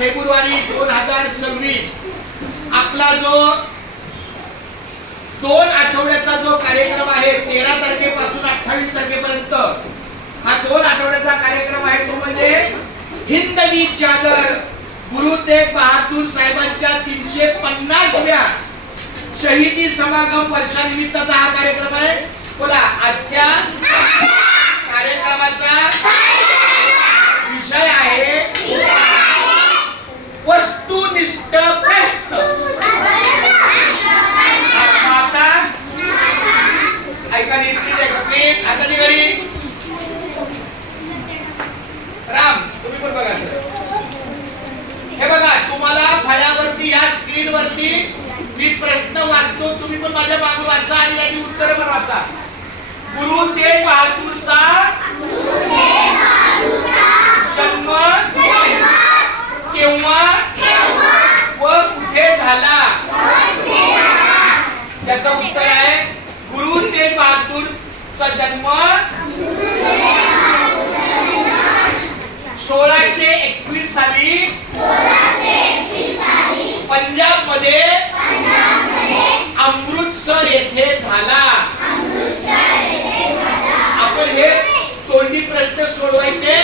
February 2026 आपला जो 2 आठवड्याचा जो कार्यक्रम आहे 13 तारखेपासून 28 तारखेपर्यंत हा 2 आठवड्याचा कार्यक्रम आहे तो म्हणजे हिंद की चादर गुरु तेग बहादूर साहेबांच्या 350व्या शहीदी समागम वर्षानिमित्ताचा हा कार्यक्रम आहे. बोला आजच्या कार्यक्रमाचा विषय आहे वस्तुनिष्ठ प्रश्न. आता ऐका नीट आता घरी राम तुम्ही पण बघा हे बघा तुम्हाला फळ्यावरती या स्क्रीनवरती मी प्रश्न वाचतो तुम्ही पण माझ्या मागे वाचा आणि याची उत्तर पण वाचा. गुरु तेग बहादूरचा जन्म केव्हा व कुठे झाला त्याचं उत्तर आहे गुरु तेग बहादूरचा जन्म 1621 साली